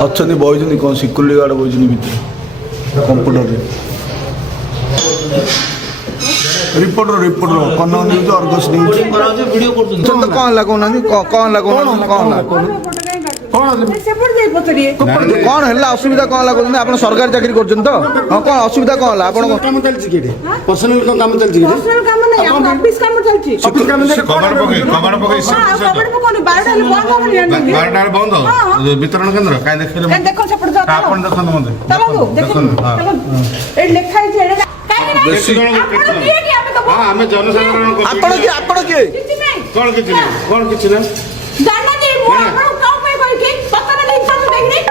अच्छा बही कौन सिक्यूरीटी गार्ड बही भितर computer reporter reporter Kannada news Argus news video तो कौन कहना कौन कौन है असुविधा कौन लगुन आप सरकारी चाकरी कर हाँ कौन असुविधा कौन है काम चलती पर्सनल काम चलती पर्सनल काम नहीं हम ऑफिस काम चलती कबाड़ पकई बारटा बंद वितरण केन्द्र कहीं देखिए देखो सेपट जाओ आपण देखो मते चलो देखो ए लिखा है जेडा आपण किए कि हमें तो हां हमें जनसाधारण आपण के किछि नहीं कौन किछि ना जानना नहीं मो आपण काम पे कोई के पता नहीं इंसान देख नहीं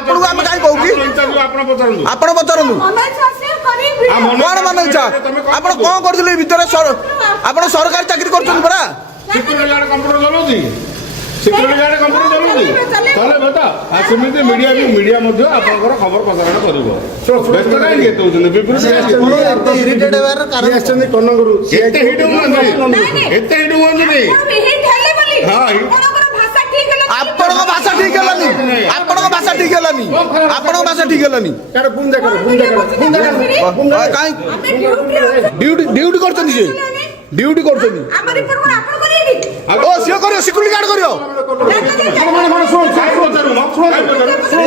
आपण को हम काई कहू की इंटरव्यू आपण पचारंदु आपण पचारंदु मन से करी कौन मन इच्छा आपण कोन करथिले भीतर आपण सरकारी चाकरी करछन परा सिक्योरिटी गार्ड कंप्यूटर चलाउती सिक्योरिटी गार्ड कंप्यूटर चलाउती चले बेटा आ सेमिति मीडिया मध्य आपनकर खबर प्रसारण करिवो व्यस्त काई के तो विपरीत इरिटेट हेबार कारण आछन कन्नगुरु एते हिट हुन नहीं हिट हेले बोली हां आपन भाषा ठीक है आपण को भाषा ठीक हेलानी आपण को भाषा ठीक हेलानी यार बुंदा कर काई ड्यूटी करछन जे ड्यूटी करछन हमर रिपोर्ट को आपण करिए ओ सियो करियो सिक्यूरिटी गार्ड करियो कि सुन